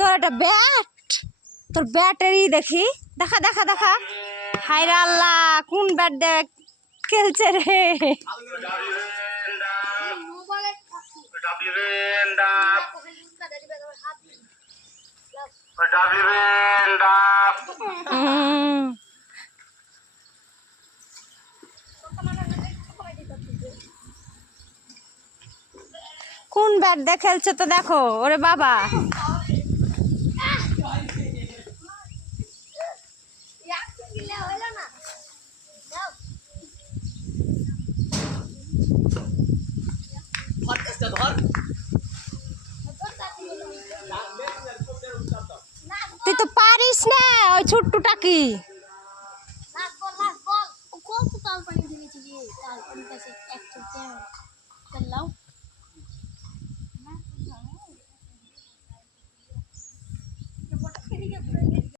তোর একটা ব্যাট, তোর ব্যাটারি দেখি, দেখা দেখা দেখা। হায় রে আল্লাহ, কোন ব্যাট দেখ খেলছে রে। কোন ব্যাট দিয়ে খেলছে তো দেখো। ওরে বাবা, তুই তো পারিস না ওই ছোট্টটা কি।